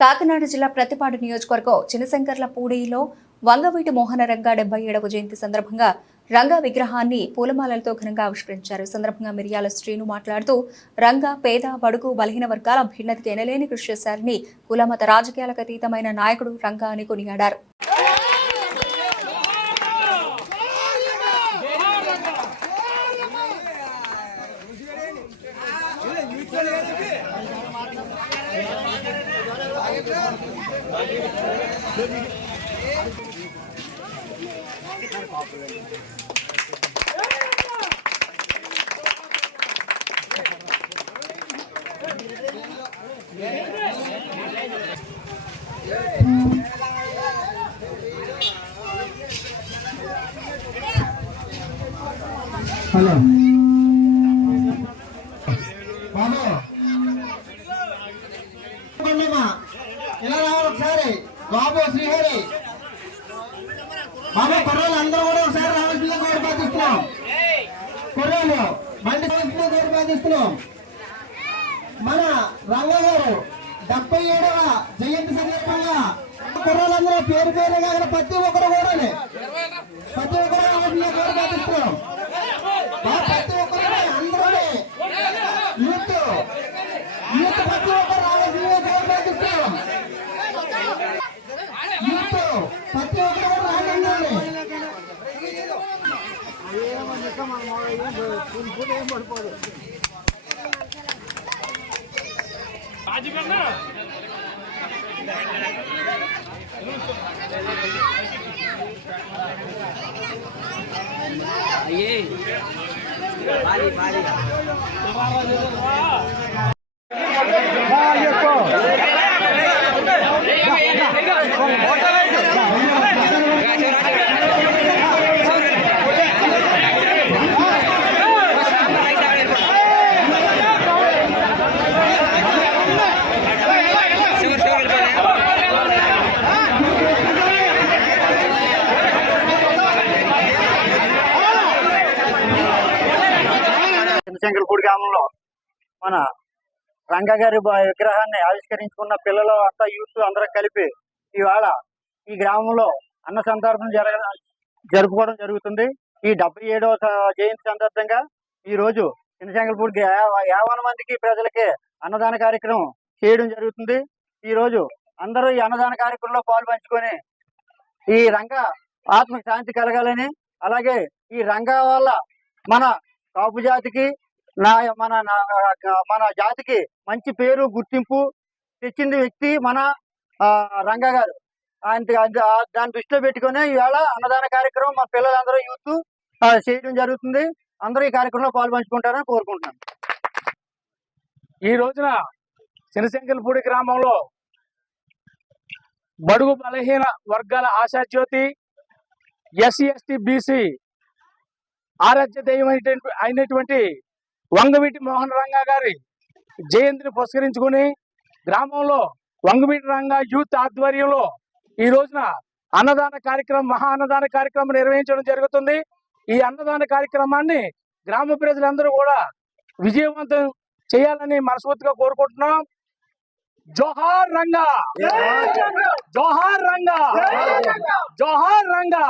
కాకినాడ జిల్లా ప్రతిపాడు నియోజకవర్గం చినశంకర్ల పూడిలో వంగవీటి మోహన రంగా డెబ్బై ఏడవ జయంతి సందర్భంగా రంగా విగ్రహాన్ని పూలమాలలతో ఘనంగా ఆవిష్కరించారు. సందర్భంగా మిరియాల శ్రీను మాట్లాడుతూ రంగా పేద బడుగు బలహీన వర్గాల అభ్యున్నతికి ఎనలేని కృషి చేశారని కులమత రాజకీయాలకు అతీతమైన నాయకుడు రంగా అని కొనియాడారు. Hello. బాబు శ్రీహరి. బాబు కుర్రోలు అందరూ కూడా ఒకసారి రావాల్సిందిగా కోరి పాటిస్తున్నాం కుర్రోలు మళ్ళీ రావాల్సిందిగా కోరి పాటిస్తున్నాం మన రంగ గారు డెబ్బై ఏడవ జయంతి సందర్భంగా కుర్రోలందరూ పేరు పేరుగా ప్రతి ఒక్కరు కూడా ஐயே பாரி பாரி చంద్రశంకరపూడి గ్రామంలో మన రంగ గారి విగ్రహాన్ని ఆవిష్కరించుకున్న పిల్లలు అంతా యూత్ అందరూ కలిపి ఇవాళ ఈ గ్రామంలో అన్న సందర్భం జరగ జరుపుకోవడం జరుగుతుంది. ఈ డెబ్బై ఏడవ స- జయంతి సందర్భంగా ఈ రోజు చిన్నశంకరపూడి యావన మందికి ప్రజలకి అన్నదాన కార్యక్రమం చేయడం జరుగుతుంది. ఈ రోజు అందరూ ఈ అన్నదాన కార్యక్రమంలో పాలు పంచుకొని ఈ రంగ ఆత్మకి శాంతి కలగాలని అలాగే ఈ రంగ వల్ల మన కాపు జాతికి నా మన నా- మన జాతికి మంచి పేరు గుర్తింపు తెచ్చింది వ్యక్తి మన ఆ, రంగ గారు. ఆయన దాన్ని దృష్టిలో పెట్టుకొని ఈవేళ అన్నదాన కార్యక్రమం మా పిల్లలందరూ యూత్ చేయడం జరుగుతుంది. అందరూ ఈ కార్యక్రమంలో పాలు పంచుకుంటారని కోరుకుంటున్నాను ఈ రోజున శనిశంకల్పూడి గ్రామంలో బడుగు బలహీన వర్గాల ఆశాజ్యోతి ఎస్సీ ఎస్టీ బీసీ ఆరాధ్య దైవం అయినటువంటి- అయినటువంటి వంగవీటి మోహన్ రంగా గారి జయంతిని పురస్కరించుకుని గ్రామంలో వంగవీటి రంగా యూత్ ఆధ్వర్యంలో ఈ రోజున అన్నదాన కార్యక్రమం మహా అన్నదాన కార్యక్రమం నిర్వహించడం జరుగుతుంది. ఈ అన్నదాన కార్యక్రమాన్ని గ్రామ ప్రజలందరూ కూడా విజయవంతం చేయాలని మనస్ఫూర్తిగా కోరుకుంటున్నాం. జోహార్ రంగా! జోహార్ రంగా! జోహార్ రంగా!